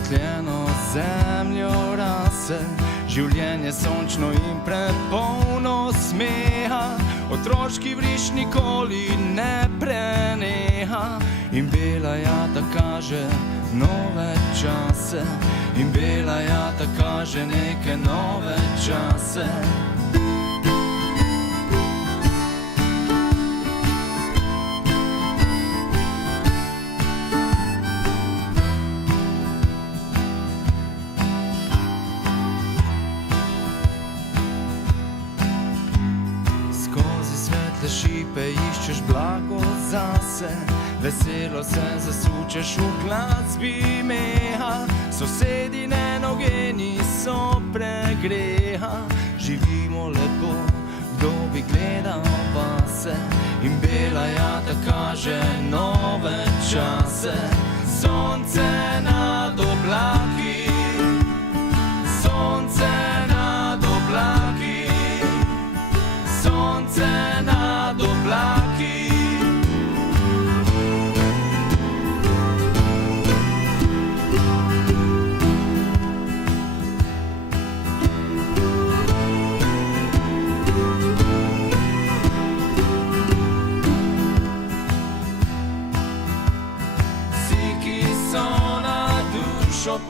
potljeno zemljo rase, življenje sončno in prepolno smeha, otroški vriš nikoli ne preneha. In bela jata kaže nove čase, in bela jata kaže neke nove čase. Skozi svetle šipe iščeš blago zase, veselo se zasučeš v glasbi meha, sosedine noge niso pregreha. Živimo lepo, kdo bi gledal vase, in bela jata kaže nove čase. Sonce nad oblaki, sonce nad oblaki, sonce nad oblaki.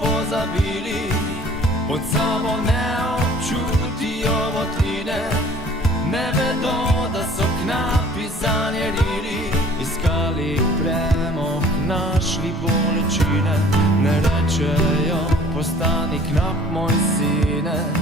Pozabili, pod sabo ne občutijo votline, ne vedo, da so knapi zanjerili, iskali premog, našli bolečine, ne rečejo, postani knap, moj sine.